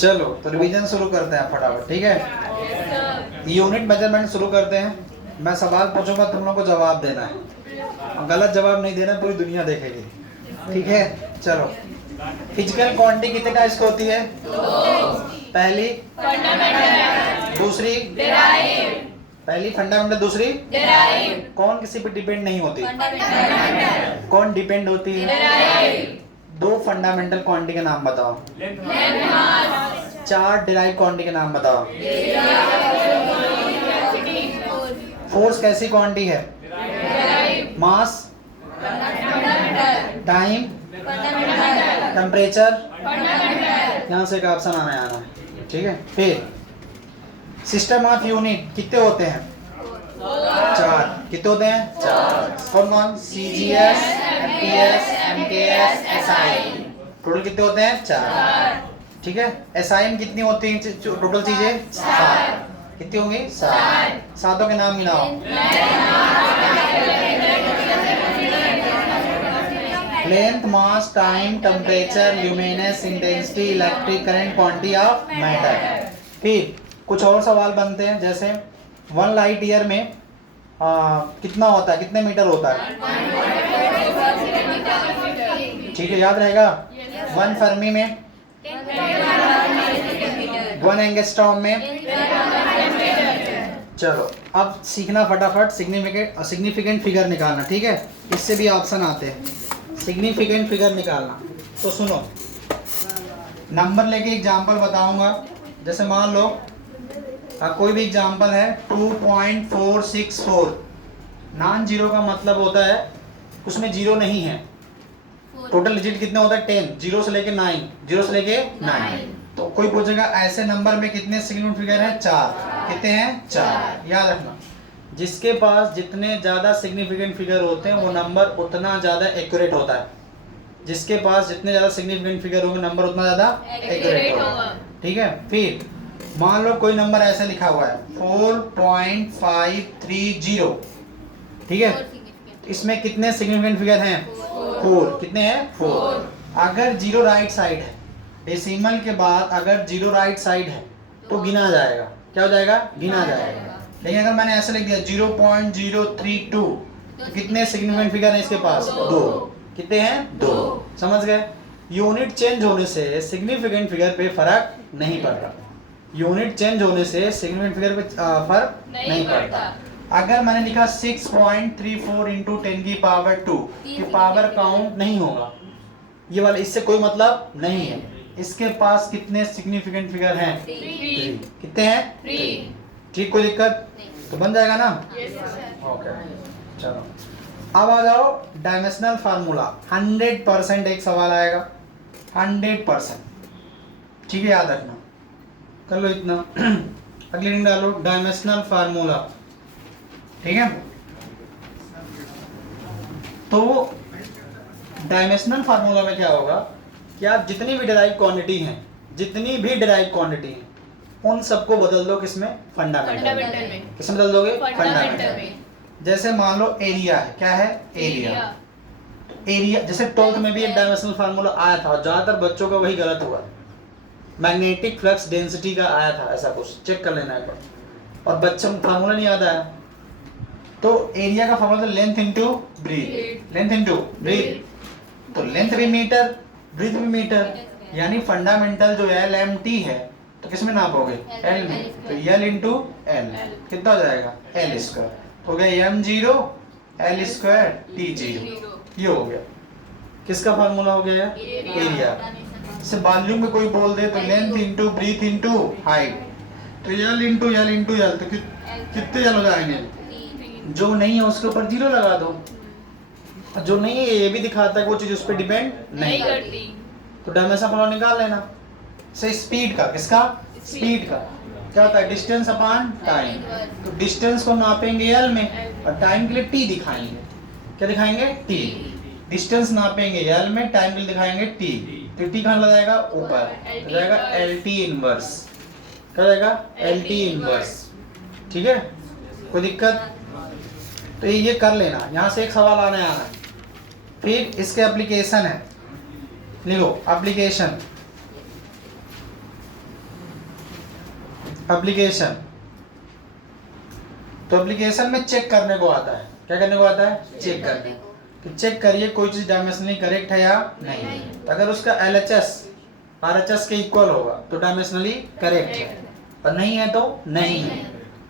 चलो तो रिवीजन शुरू करते हैं फटाफट, ठीक है। यूनिट मेजरमेंट शुरू करते हैं। मैं सवाल पूछूंगा, तुम लोग को जवाब देना है और गलत जवाब नहीं देना, पूरी दुनिया देखेगी, ठीक है। चलो, फिजिकल क्वांटिटी कितने टाइप्स की होती है? पहली दूसरी पहली फंडामेंटल, दूसरी कौन किसी पे डिपेंड नहीं होती? कौन डिपेंड होती है? दो फंडामेंटल क्वांटिटी के नाम बताओ। चार डिराइव क्वांटिटी के नाम बताओ। फोर्स कैसी क्वांटिटी है? मास, टाइम, टेम्परेचर। यहाँ से एक ऑप्शन आना है, ठीक है। फिर सिस्टम ऑफ यूनिट कितने होते हैं? चार। कितने होते हैं? चार। कौन कौन? CGS, MPS, MKS, SI। Total कितने होते हैं? चार, ठीक है। SI में कितनी होती हैं टोटल चीजें? सात। कितनी होंगी? सात। सातों के नाम मिलाओ। Length, mass, time, temperature, luminance, intensity, electric current, quantity of matter. फिर कुछ और सवाल बनते हैं, जैसे 1 लाइट ईयर में कितना होता है, कितने मीटर होता है? ठीक है, याद रहेगा। 1 फर्मी में, 1 एंगस्ट्रॉम में। चलो अब सीखना फटाफट सिग्निफिकेंट फिगर निकालना, ठीक है। इससे भी ऑप्शन आते हैं, सिग्निफिकेंट फिगर निकालना। तो सुनो, नंबर लेके एग्जांपल बताऊंगा। जैसे मान लो कोई भी एग्जांपल है 2.464। नॉन जीरो का मतलब होता है उसमें जीरो नहीं है। टोटल डिजिट कितने होता है? 10। जीरो से लेके 9, जीरो से लेके 9। तो कोई पूछेगा ऐसे नंबर में कितने सिग्निफिकेंट फिगर हैं? 4। कितने हैं? 4। याद रखना, जिसके पास जितने ज़्यादा सिग्निफिकेंट फिगर होते हैं वो नंबर उतना ज़्यादा एक्यूरेट होता है। जिसके पास जितने ज़्यादा सिग्निफिकेंट फिगर होंगे नंबर उतना ज़्यादा एक्यूरेट होगा, ठीक है। फिर मान लो कोई नंबर ऐसा लिखा हुआ है 4.530, ठीक है। इसमें कितने सिग्निफिकेंट फिगर हैं? 4। कितने हैं? 4। अगर जीरो राइट साइड है, डेसिमल के बाद अगर जीरो राइट साइड है तो गिना जाएगा। क्या हो जाएगा? गिना जाएगा। लेकिन अगर मैंने ऐसे लिख दिया 0.032 तो कितने सिग्निफिकेंट फिगर हैं इसके पास? 2। कितने हैं? 2। समझ गए? यूनिट चेंज होने से सिग्निफिकेंट फिगर पे फर्क नहीं पड़ रहा। यूनिट चेंज होने से सिग्निफिकेंट फिगर पे फर्क नहीं पड़ता। अगर मैंने लिखा 6.34 इंटू 10 की पावर 2, ये पावर काउंट नहीं होगा, ये वाला, इससे कोई मतलब नहीं है। इसके पास कितने सिग्निफिकेंट फिगर हैं? 3। कितने हैं? 3। ठीक, कोई दिक्कत? तो बन जाएगा ना? ओके, चलो अब आ जाओ डायमेंशनल फार्मूला। 100% एक सवाल आएगा, 100%, ठीक है, याद रखना। कर लो इतना। अगली लिंक डालो, डायमेंशनल फार्मूला, ठीक है। तो डायमेंशनल फार्मूला में क्या होगा कि आप जितनी भी डिराइव क्वांटिटी हैं, उन सबको बदल दो किसमें? फंडामेंटल में। किसमें बदल दोगे? फंडामेंटल में। जैसे मान लो एरिया है, क्या है? एरिया। जैसे 12th में भी एक डायमेंशनल फार्मूला आया था और ज्यादातर बच्चों का वही गलत हुआ। मैग्नेटिक फ्लक्स डेंसिटी का आया था, ऐसा कुछ चेक कर लेना एक बार। और बच्चों को फार्मूला नहीं याद आया तो एरिया का फार्मूला था length into breadth. Length into breadth, तो लेंथ भी मीटर, ब्रीथ भी मीटर, यानी फंडामेंटल जो है LMT है तो किसमें नापोगे? L में। तो L इंटू L कितना हो जाएगा? L square. हो गया M0 L स्क्वायर T0। ये हो गया किसका फार्मूला? हो गया एरिया। से वॉल्यूम में कोई बोल दे तो length into breadth into height, तो L into L into L, तो कितने L हो जाएंगे? जो नहीं है उसके ऊपर 0 लगा दो। जो नहीं है ये भी दिखाता है वो चीज उस पर डिपेंड नहीं करती। तो डायमेंशन फार्मूला निकाल लेना। से स्पीड का, किसका? स्पीड का क्या होता है? Distance upon time. तो डिस्टेंस को नापेंगे L में और टाइम के लिए T दिखाएंगे। क्या दिखाएंगे? T। डिस्टेंस नापेंगे L में, टाइम के लिए दिखाएंगे T। तो T कहाँ लगाएगा? ऊपर, हो जाएगा LT इनवर्स। क्या जाएगा? LT इनवर्स, ठीक है, कोई दिक्कत? तो ये कर लेना, यहाँ से एक सवाल आने आना है। फिर इसके एप्लीकेशन है, लिखो एप्लीकेशन। एप्लीकेशन, तो एप्लीकेशन में चेक करने को आता है, क्या करने को आता है, चेक करने को, कि चेक करिए कोई चीज डायमेंशनली करेक्ट है या नहीं। तो अगर उसका LHS RHS के इक्वल होगा तो डायमेंशनली करेक्ट है, और नहीं है तो नहीं है।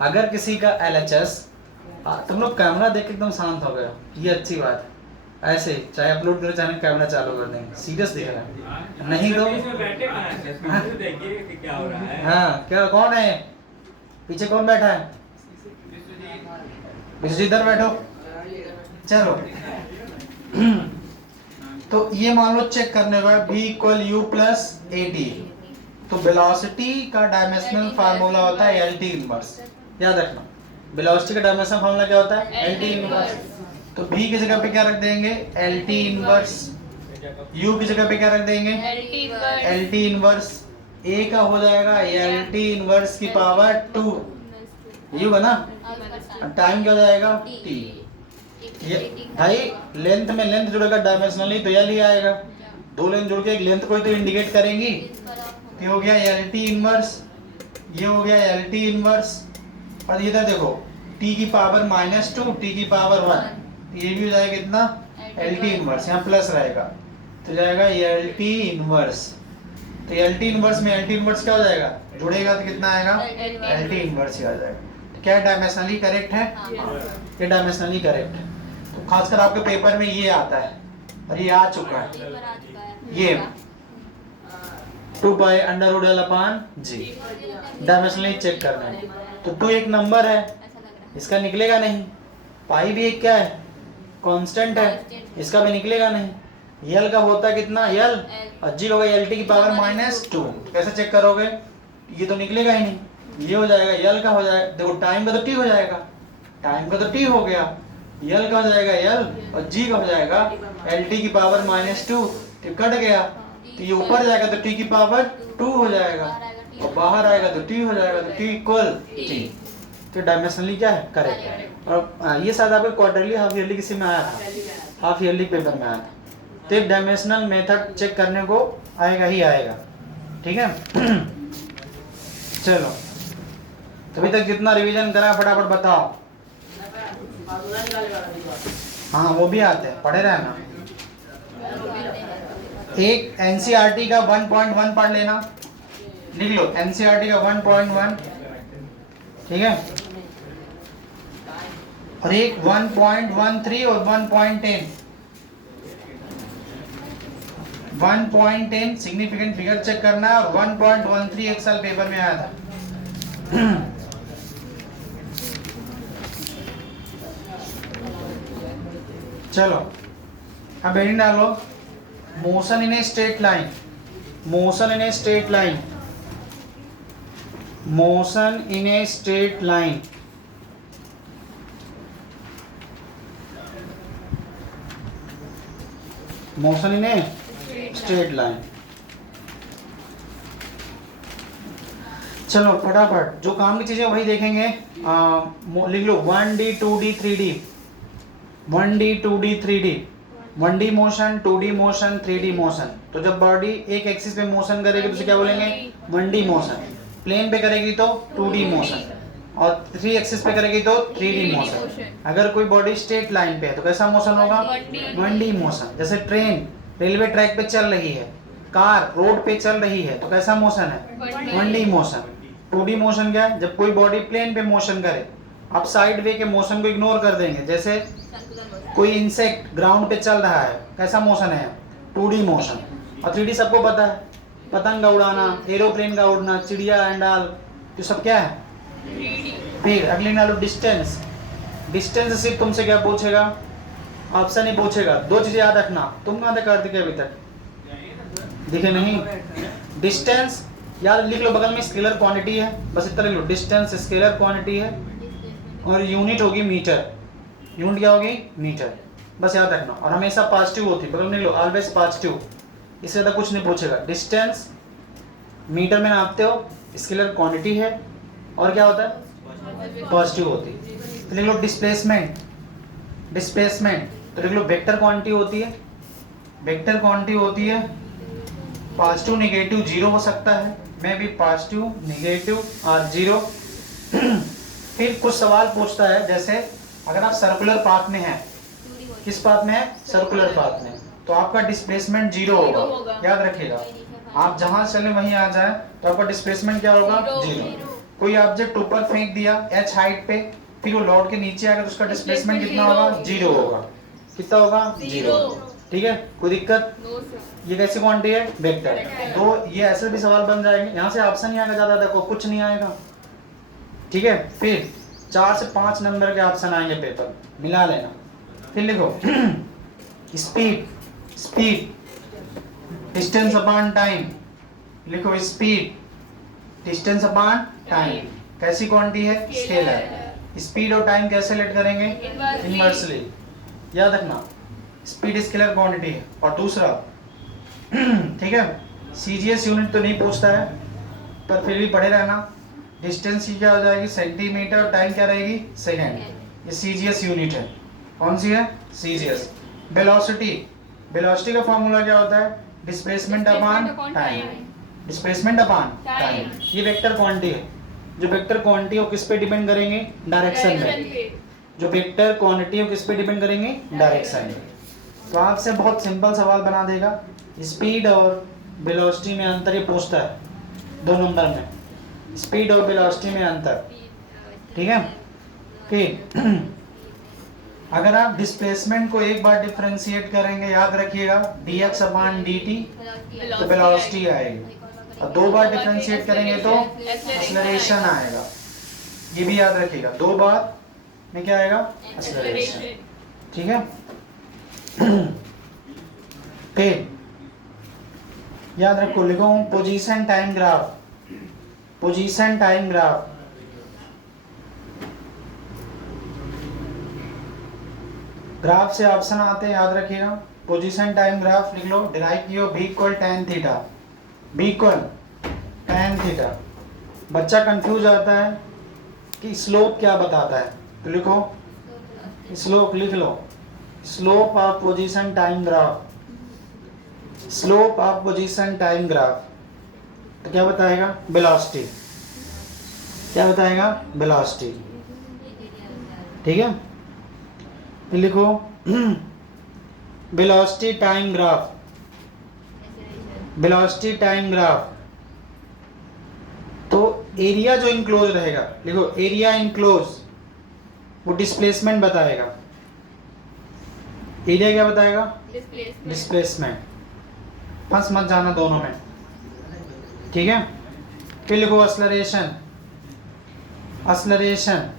अगर किसी का LHS, तुम लोग कैमरा देख के एकदम शांत हो गए, ये अच्छी बात है। ऐसे चाहे अपलोड करो चाहे कैमरा चालू कर देंगे, सीरियस दिख रहा है, नहीं तो क्या हो रहा है? हाँ क्या, कौन है पीछे, कौन बैठा है, विश्वजीत इधर बैठो, चलो। तो ये मान लो चेक करने का V equal U plus AT, तो वेलोसिटी का डायमेंशनल फार्मूला होता है LT इनवर्स। याद रखना वेलोसिटी का डायमेंशनल फार्मूला क्या होता है, LT इनवर्स। तो V की जगह पे क्या रख देंगे, LT इनवर्स। U की जगह पे क्या रख देंगे, LT इनवर्स। A का हो जाएगा LT इनवर्स की पावर 2, U है ना, टाइम क्या हो जाएगा T। ये भाई लेंथ में लेंथ जुड़ेगा डायमेंशनली तो ये आएगा, दो लेंथ जुड़ के एक लेंथ को ही तो इंडिकेट करेंगी। ये हो गया LT इनवर्स, ये हो गया LT इनवर्स, और इधर देखो t की पावर -2 t की पावर 1, ये भी हो जाएगा कितना, LT इनवर्स, यहाँ प्लस रहेगा तो जाएगा LT इनवर्स। तो LT इनवर्स में LT इनवर्स क्या हो जाएगा, जुड़ेगा तो कितना आएगा, LT इनवर्स ही आ जाएगा। तो क्या डायमेंशनली करेक्ट है, ये डायमेंशनली करेक्ट है। तो खासकर आपके पेपर में ये आता है, और ये आ चुका है, ये 2 pi under root L/G dimensionally check करना है। तो 2 एक नंबर है, इसका निकलेगा नहीं, पाई भी एक क्या है, कांस्टेंट है, इसका भी निकलेगा नहीं। L का होता है कितना, L, और G होगा LT की पावर -2। कैसे चेक करोगे, ये तो निकलेगा ही नहीं, ये हो जाएगा L का हो जाएगा, देखो टाइम का तो T हो जाएगा, टाइम का तो T हो गया, L का हो जाएगा L, और G का हो जाएगा LT की पावर -2, तो कट गया, तो ये ऊपर जाएगा तो T की पावर 2 हो जाएगा, और बाहर आएगा तो T हो जाएगा, तो T इक्वल T। तो डायमेंशनली क्या है, करेक्ट है। और ये शायद आपको क्वार्टरली हाफ ईयरली किसी में आया था, हाफ ईयरली पेपर में आया था। तो एक डायमेंशनल मेथड चेक करने को आएगा ही आएगा, ठीक है। चलो तो अभी तक जितना रिवीजन करा फटाफट बताओ। हाँ वो भी आते हैं, पढ़े रहे ना। एक NCERT का 1.1 पढ़ लेना, लिख लो NCERT का 1.1, ठीक है। और एक 1.13 और 1.10, 1.10 सिग्निफिकेंट फिगर चेक करना है, और 1.13 एक साल पेपर में आया था। चलो अब हेडिंग डालो, motion in a straight line, motion in a straight line, motion in a straight line. Motion in a straight line. चलो फटाफट जो काम की चीजें वही देखेंगे। लिख लो 1D 2D 3D, 1D 2D 3D, 1D motion, 2D motion, 3D motion. तो जब बॉडी एक एक्सिस पे मोशन करेगी तो उसे क्या बोलेंगे, 1D मोशन। प्लेन पे करेगी तो 2D मोशन, और 3 एक्सिस पे करेगी तो 3D मोशन। अगर कोई बॉडी स्ट्रेट लाइन पे है तो कैसा मोशन होगा, 1D मोशन। जैसे ट्रेन रेलवे ट्रैक पे चल रही है, कार रोड पे चल रही है, तो कैसा मोशन है, 1D मोशन। 2D मोशन क्या है, जब कोई बॉडी प्लेन पे मोशन करे, आप साइड वे के मोशन को इग्नोर कर देंगे। जैसे कोई इंसेक्ट ग्राउंड पे चल रहा है, कैसा मोशन है, 2D मोशन। और 3D सबको पता है, पतंग का उड़ाना, एरोप्लेन का उड़ना, चिड़िया एंड ऑल, तो सब क्या है, 3D। फिर अगली डालो डिस्टेंस। डिस्टेंस सिर्फ तुमसे क्या पूछेगा, ऑप्शन ही पूछेगा। 2 चीजें याद रखना, तुम कहाँ तक कर दिखे अभी तक, दिखे नहीं। डिस्टेंस याद लिख लो, बगल में स्केलर क्वांटिटी है, बस इतना लिख लो, डिस्टेंस स्केलर क्वांटिटी है, और यूनिट होगी मीटर। यूनिट क्या होगी, मीटर, बस याद रखना। और हमेशा पॉजिटिव होती है, बगल में लिख लो ऑलवेज पॉजिटिव, इससे ज़्यादा कुछ नहीं पूछेगा। डिस्टेंस मीटर में नापते हो, स्केलर क्वांटिटी है, और क्या होता है, पॉजिटिव होती है। तो लिख लो डिस्प्लेसमेंट, डिस्प्लेसमेंट तो लिख लो वेक्टर क्वांटिटी होती है, वेक्टर क्वांटिटी होती है, पॉजिटिव नेगेटिव जीरो हो सकता है, मे बी पॉजिटिव, नेगेटिव और जीरो। फिर कुछ सवाल पूछता है, जैसे अगर आप सर्कुलर पाथ में हैं, किस पाथ में है? सर्कुलर पाथ में, तो आपका डिस्प्लेसमेंट जीरो होगा, याद रखिएगा। आप जहां चले वहीं आ जाए तो आपका डिस्प्लेसमेंट क्या होगा? जीरो। कोई ऑब्जेक्ट ऊपर फेंक दिया h हाइट पे, फिर वो लौट के नीचे आएगा तो उसका डिस्प्लेसमेंट कितना होगा? जीरो होगा। कितना होगा? जीरो। ठीक है, कोई दिक्कत? ये कैसी क्वांटिटी है? वेक्टर। तो ये ऐसे भी सवाल बन जाएंगे, यहाँ से ऑप्शन ही आएगा ज्यादा, देखो कुछ नहीं आएगा। ठीक है, फिर 4 से 5 नंबर के ऑप्शन आएंगे पेपर, मिला लेना। फिर लिखो स्पीड, डिस्टेंस अपॉन टाइम। लिखो स्पीड, डिस्टेंस अपॉन टाइम कैसी क्वांटिटी है? स्केलर। स्पीड और टाइम कैसे लेट करेंगे? इनवर्सली। याद रखना, स्पीड स्केलर क्वांटिटी है। और दूसरा ठीक है, सीजीएस यूनिट तो नहीं पूछता है, पर फिर भी पढ़े रहना। डिस्टेंस की क्या हो जाएगी? सेंटीमीटर, और टाइम क्या रहेगी? सेकेंड। ये सीजीएस यूनिट है। कौन सी है? सीजीएस। वेलोसिटी का फॉर्मूला क्या होता है? Displacement upon time. Displacement upon time. ये वेक्टर क्वांटिटी है। जो वेक्टर क्वांटिटी है वो किस पे डिपेंड करेंगे? डायरेक्शन में। जो वेक्टर क्वांटिटी है वो किस पे डिपेंड करेंगे? डायरेक्शन में। तो आपसे बहुत सिंपल सवाल बना देगा। स्पीड और वेलोसिटी में अंतर ये पूछता है 2 नंबर में, स्पीड और वेलोसिटी में अंतर। ठीक है, फिर अगर आप डिस्प्लेसमेंट को एक बार डिफरेंशिएट करेंगे, याद रखिएगा dx अपॉन dt, तो वेलोसिटी आएगी, और 2 बार डिफरेंशिएट करेंगे तो एक्सेलरेशन आएगा। ये भी याद रखिएगा, 2 बार में क्या आएगा? एक्सेलरेशन। ठीक है, फिर याद रखो, लिखो position time graph. Position time graph, graph से ऑप्शन आते हैं, याद रखिएगा। पोजीशन टाइम ग्राफ लिख लो, डिराइव कियो v equal tan theta, v equal tan theta. बच्चा कंफ्यूज आता है कि स्लोप क्या बताता है, तो लिखो स्लोप, लिख लो slope of position time graph. Slope of position time graph तो क्या बताएगा? वेलोसिटी। क्या बताएगा? वेलोसिटी। ठीक है, लिखो velocity time graph. Velocity time graph, तो एरिया जो इनक्लोज रहेगा, लिखो एरिया इनक्लोज, वो डिस्प्लेसमेंट बताएगा। एरिया क्या बताएगा? डिस्प्लेसमेंट। फंस मत जाना दोनों में। ठीक है, फिर लिखो acceleration. Acceleration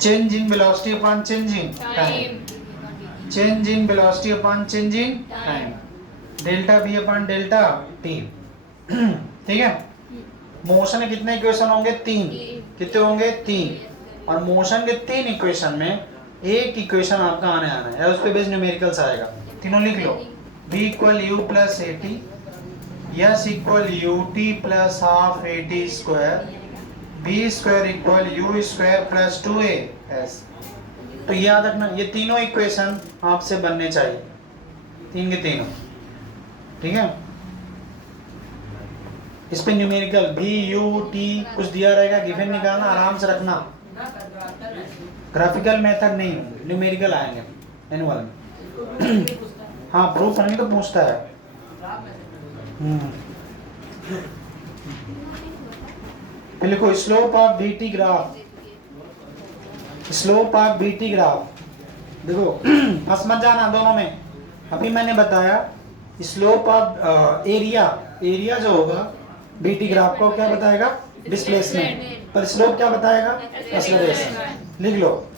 change in velocity upon change in time. Change in velocity upon change in time, delta v upon delta t। ठीक है, मोशन के कितने इक्वेशन होंगे? 3। कितने होंगे? 3। और मोशन के 3 इक्वेशन में एक इक्वेशन आपका आने आना है, उस पे बेस्ड न्यूमेरिकल्स आएगा। तीनों लिख लो, v equal u plus at, s equal ut plus half at square, b square equal u square plus 2as। तो याद रखना, ये तीनों इक्वेशन आपसे बनने चाहिए, 3 के तीनों। ठीक है, इस पे न्यूमेरिकल v u t कुछ दिया रहेगा, गिवन निकालना, आराम से रखना। ग्राफिकल मेथड नहीं होंगे, न्यूमेरिकल आएंगे एनुअल में। हाँ, प्रूफ नहीं तो पूछता है। लिखो slope of BT graph. Slope of BT graph, देखो फंस मत जाना दोनों में। अभी मैंने बताया स्लोप ऑफ एरिया, एरिया जो होगा बीटी ग्राफ को क्या बताएगा? डिस्प्लेसमेंट। पर स्लोप क्या बताएगा? एक्सेलरेशन। लिख लो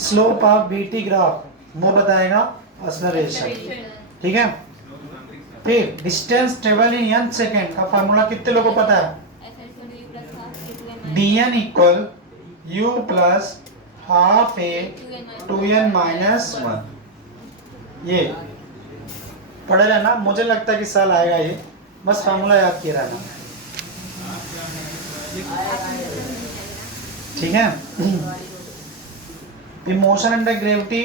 स्लोप ऑफ बीटी ग्राफ वो बताएगा एक्सेलरेशन। ठीक है, फिर distance travel in n second का फार्मूला कितने लोगों को पता है? dn equal u plus half a 2n minus 1। ये पढ़े रहना, मुझे लगता है कि साल आएगा ये, बस फार्मूला याद किया रहना। ठीक है, फिर motion under gravity,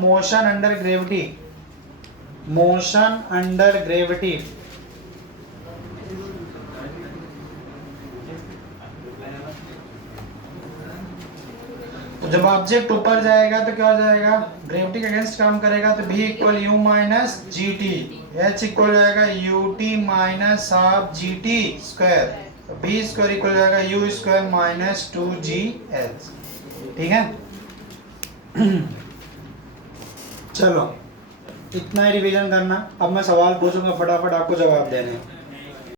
motion under gravity motion under gravity. तो जब ऑब्जेक्ट ऊपर जाएगा तो क्या हो जाएगा, ग्रेविटी के अगेंस्ट काम करेगा तो v equal you minus G T, H equal हो जाएगा U T minus half G T square, v square equal हो जाएगा you square minus two ji H. ठीक है चलो इतना ही रिवीजन करना। अब मैं सवाल पूछूंगा, फटाफट आपको जवाब देने हैं।